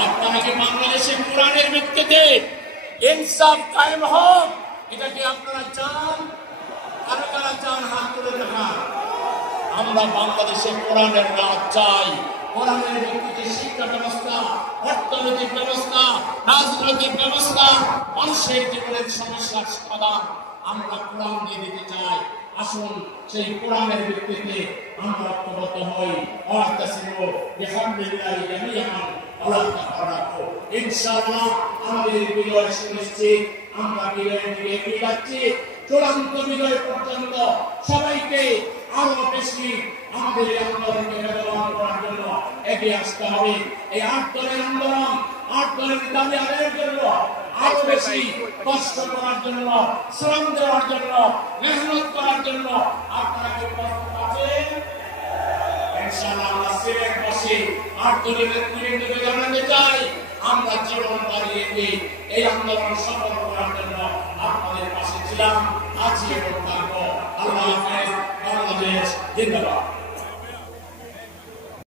আপনারা কি বাংলাদেশে কোরআনের ভিত্তিতে ইনসাফ কায়েম হোক, এটা কি আপনারা চান? কারা কারা চান হাত তুলে দেখান। আমরা বাংলাদেশে কোরআনের রাজ চাই। কোরআনের ভিত্তিতে শিক্ষা ব্যবস্থা, অর্থনৈতিক ব্যবস্থা, রাজনৈতিক ব্যবস্থা, মানুষের জীবনের সমস্যার সমাধান আমরা কোরআন দিয়ে দিতে চাই। আসুন সেই কোরআনের ভিত্তিতে আমরা ঐক্যবদ্ধ হই। ওয়াতাসিমু বিহামদিল্লাহি জামিআন ওয়া লা তাফাররাকু। ইনশাআল্লাহ আমাদের বিজয় সুনিশ্চিত। আমরা বিজয়ের দিকে এগিয়ে যাচ্ছি। চূড়ান্ত বিজয় পর্যন্ত সবাইকে আরো বেশি আমাদের এই আন্দোলনকে বেগবান করার জন্য এগিয়ে আসতে হবে। এই ৮ দলের আন্দোলন, ৮ দলের দাবি আদায়ের জন্য আরো বেশি কষ্ট করার জন্য, শ্রম দেওয়ার জন্য, মেহনত করার জন্য আপনারা কি প্রস্তুত আছেন? ইনশাআল্লাহ আমরা সিলেট বসে ৮ দলের নেতৃবৃন্দকে জানাতে চাই, আমরা জীবন বাড়িয়ে দিয়ে এই আন্দোলন সফল করার জন্য আপনাদের পাশে ছিলাম, আছি এবং থাকবো। আল্লাহ হাফেজ। বাংলাদেশ জিন্দাবাদ।